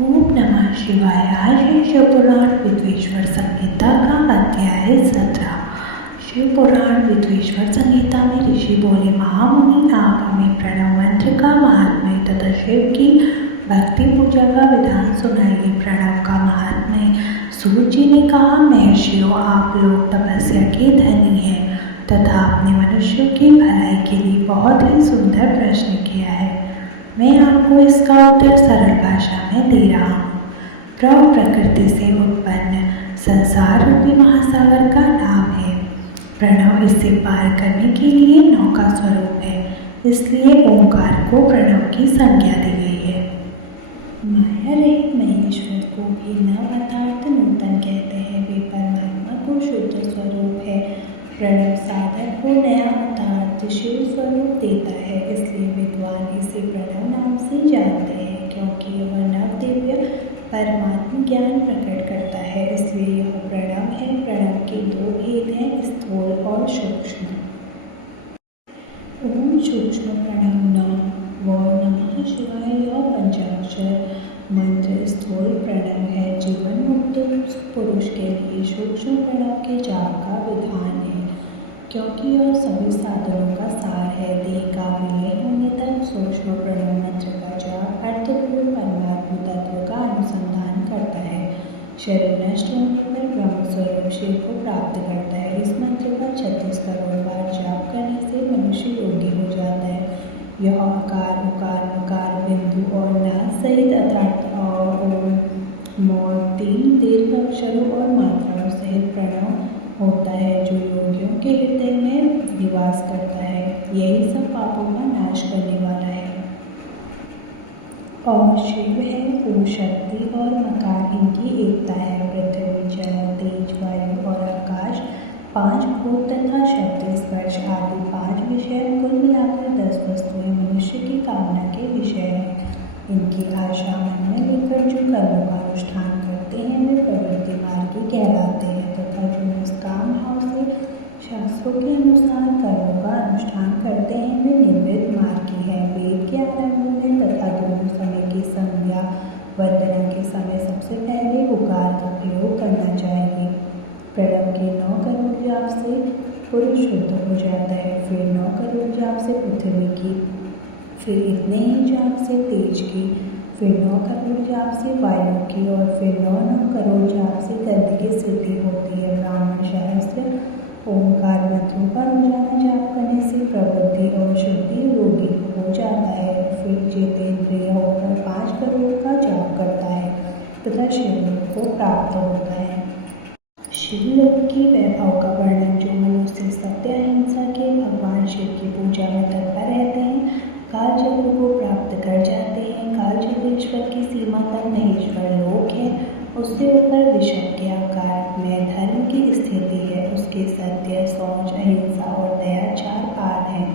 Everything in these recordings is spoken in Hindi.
ओम नमः शिवाय। आज है शिवपुराण विद्वेश्वर संहिता का अध्याय 17। शिवपुराण विद्वेश्वर संहिता में ऋषि बोले, महामुनि आप हमें प्रणव मंत्र का महात्म्य तथा शिव की भक्ति पूजा का विधान सुनाइए। प्रणव का महात्म्य। सूत जी ने कहा, महर्षियों, आप लोग तपस्या के धनी हैं तथा आपने मनुष्यों की भलाई के लिए बहुत ही सुंदर प्रश्न किया है। मैं आपको इसका उत्तर सरल भाषा में दे रहा हूँ। प्रणव प्रकृति से उत्पन्न संसार रूपी महासागर का नाम है। प्रणव इसे पार करने के लिए नौका स्वरूप है, इसलिए ओंकार को प्रणव की संज्ञा दी गई है। माया रहित महेश्वर को भी नव अर्थात नूतन कहते हैं। वे परमात्मा को शुद्ध स्वरूप है। प्रणव साधक को नया अर्थात शिव स्वरूप देता है, इसलिए विद्वान इसे प्रणव नाम से जानते हैं, क्योंकि यह नव दिव्य परमात्म ज्ञान प्रकट करता है, इसलिए यह प्रणव है। प्रणव के दो भेद हैं, स्थूल और सूक्ष्म। ओम सूक्ष्म प्रणव नमः व नमः शिवाय यह पंचाक्षर मंत्र स्थूल प्रणव है। जीवन मुक्त पुरुष के लिए सूक्ष्म प्रणव के जाप का विधान है, क्योंकि यह सभी साधनों का सार है। देह का विलय होने तक सूक्ष्म प्रणव मंत्र का जाप अर्थपूर्ण परमात्म तत्व का अनुसंधान करता है। शरीर नष्ट होने पर ब्रह्म स्वरूप शिव को प्राप्त करता है। इस मंत्र का 36 करोड़ बार जाप करने से मनुष्य योगी हो जाता है। यह अकार उकार मकार बिंदु और नाद सहित अर्थात ओम मोर 3 दीर्घ अक्षरों और मात्राओं सहित प्रणव होता है, जो योगियों के हृदय में निवास करता है। यही सब पापों का नाश करने वाला है। और शिव है, ओ शक्ति और मकार इनकी एकता है। पृथ्वी जल तेज वायु और आकाश 5 भूत तथा शब्द स्पर्श आदि 5 विषय कुल मिलाकर 10 वस्तुएं मनुष्य की कामना के विषय हैं। इनकी आशा मन में लेकर जो कर्मों का अनुष्ठान करते हैं वे प्रवृत्ति मार्गी कहलाते हैं, तथा जो निष्काम भाव से शास्त्रों के अनुसार कर्मों का अनुष्ठान करते हैं वे निवृत्त मार्गी हैं। वेद के आरंभ में तथा दोनों समय की संध्या वंदना के समय सबसे पहले उकार का प्रयोग करना चाहिए। प्रणव के 9 करोड़ जाप से पुरुष शुद्ध हो जाता है, फिर 9 करोड़ जाप से पृथ्वी की, फिर इतने ही जाप से तेज की, फिर 9 करोड़ जाप से वायु की और फिर 9 करोड़ जाप से गंध की सिद्धि होती है। ब्राह्मण सहस्त्र ओंकार मंत्रों का रोजाना जाप करने से प्रवृत्ति और शुद्धि रोगी हो जाता है। फिर जितेंद्रिय होकर 5 करोड़ का जाप करता है तथा शिवलोक को प्राप्त होता है। शिवलोक की वैभव का वर्णन। जो मनुष्य सत्य अहिंसा के भगवान शिव की पूजा में तत्पर रहते हैं, काल चक्र को प्राप्त कर जाते हैं। काल चक्रेश्वर की सीमा तक महेश्वर लोक है। उससे ऊपर विषम के आकार में धर्म की स्थिति है। उसके सत्य शौच अहिंसा और दया 4 पाद हैं।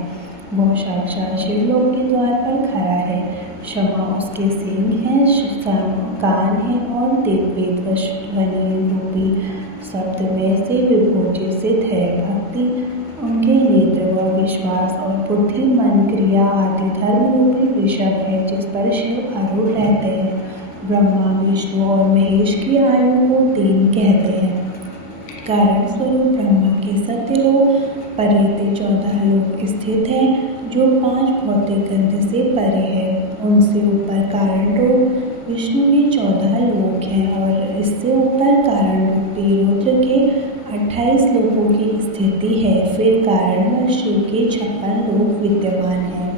वह साक्षात शिवलोक के द्वार पर खड़ा है। क्षमा उसके सींग है, कान है और वेदवनी रूपी शब्द में से विभूषित है। भक्ति उनके नेत्र व विश्वास और बुद्धि मन क्रिया आदि धर्म रूपी वृषभ है, जिस पर शिव आरूढ़ रहते हैं। ब्रह्मा विष्णु और महेश की आयु को 3 कहते हैं। कारण स्वरूप ब्रह्मा के सत्य लोक परे 14 लोक स्थित है, जो 5 भौतिक गंध से परे है। उनसे ऊपर कारण रूप विष्णु के 14 लोक हैं और इससे ऊपर कारण रूपी रुद्र के 28 लोकों की स्थिति है। फिर कारण व शिव के 56 लोक विद्यमान हैं।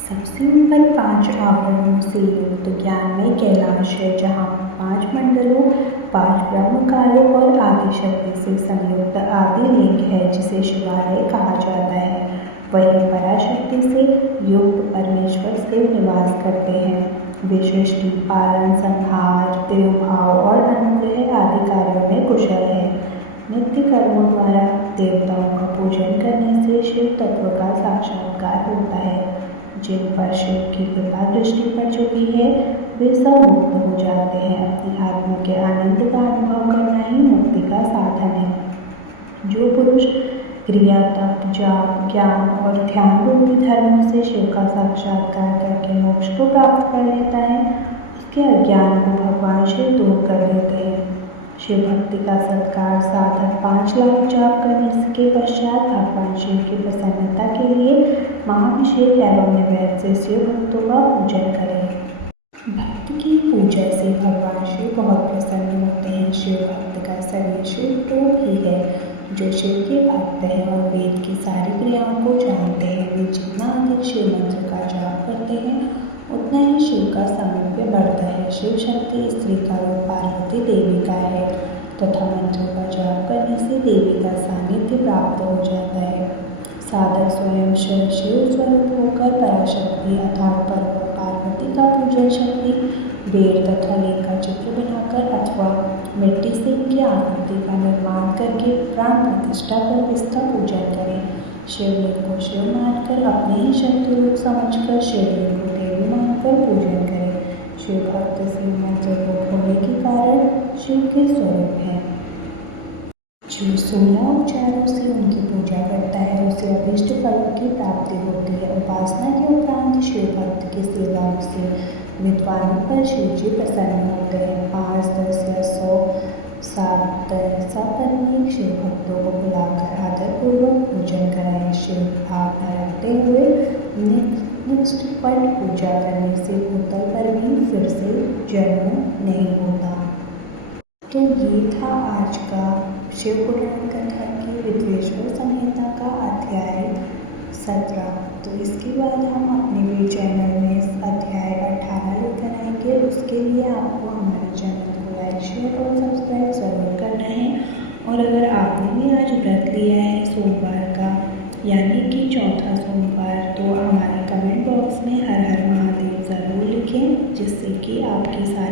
सबसे ऊपर 5 आवरणों से युक्त ज्ञानमय कैलाश है, जहाँ 5 मंडलों 5 ब्रह्मकारों और आदि शक्ति से संयुक्त आदि लिंग है, जिसे शिवालय कहा जाता है। वहीं पराशक्ति से युक्त परमेश्वर शिव निवास करते हैं। वे सृष्टि पालन संहार तिरुभाव और अनुग्रह आदि कार्यों में कुशल है। नित्य कर्मों द्वारा देवताओं का पूजन करने से शिव तत्व का साक्षात्कार होता है। जिन पर शिव की कृपा दृष्टि पड़ चुकी है वे सब मुक्त हो जाते हैं। अपनी आत्मा के आनंद का अनुभव करना ही मुक्ति का साधन है। जो पुरुष क्रिया तप जाप ज्ञान और ध्यान रूपी धर्मों से शिव का साक्षात्कार करके मोक्ष को प्राप्त कर लेता है, उसके अज्ञान को भगवान शिव दूर कर देते हैं। शिव भक्ति का सत्कार साधक 5 लाख जाप करने के पश्चात भगवान शिव की प्रसन्नता के लिए महाभिषेक एवं नैवेद्य से शिव भक्तों का पूजन करें। भक्त की पूजा से भगवान शिव बहुत प्रसन्न होते हैं। शिव भक्त का शरीर शिव रूप ही है। जो शिव के भक्त हैं और वेद की सारी क्रियाओं को जानते हैं, वे जितना अधिक शिव मंत्र का जाप करते हैं उतना ही शिव का सामीप्य बढ़ता है। शिव शक्ति स्त्री का रूप पार्वती देवी का है तथा मंत्रों का जाप करने से देवी का सानिध्य प्राप्त हो जाता है। साधक स्वयं शिव स्वरूप होकर पराशक्ति अर्थात पार्वती का पूजन शक्ति बेर तथा लेख का चित्र बनाकर अथवा मिट्टी से उनकी आकृति का निर्माण करके प्राण प्रतिष्ठा कर इसका पूजन करें। शिवलिंग को शिव मानकर अपने ही शक्ति रूप समझकर शिवलिंग को देवी मानकर पूजन करें। शिव भक्त शिव मंत्र को होने के कारण शिव के स्वरूप है। जो 16 उपचारों से उनकी पूजा करता है उसे अभीष्ट फलों की प्राप्ति होती है। उपासना के उपरांत शिव भक्त की सेवा से विद्वानों पर शिव जी प्रसन्न होते हैं। 5, 10 या 100 सपत्नीक शिव भक्तों को बुलाकर आदरपूर्वक पूजन कराएं। शिव भाव न रखते हुए निष्ठपट पूजा करने से भूतल पर भी फिर से जन्म नहीं होता। तो ये था आज का शिव पुराण कथा की विद्वेश्वर संहिता का अध्याय 17। तो इसके बाद हम अपने चैनल में अध्याय 18 लेकर आएंगे। उसके लिए आपको हमारे चैनल को लाइक, शेयर और सब्सक्राइब ज़रूर करना है। और अगर आपने भी आज व्रत लिया है सोमवार का यानी कि चौथा सोमवार, तो हमारे कमेंट बॉक्स में हर हर महादेव ज़रूर लिखें, जिससे कि आपकी सारी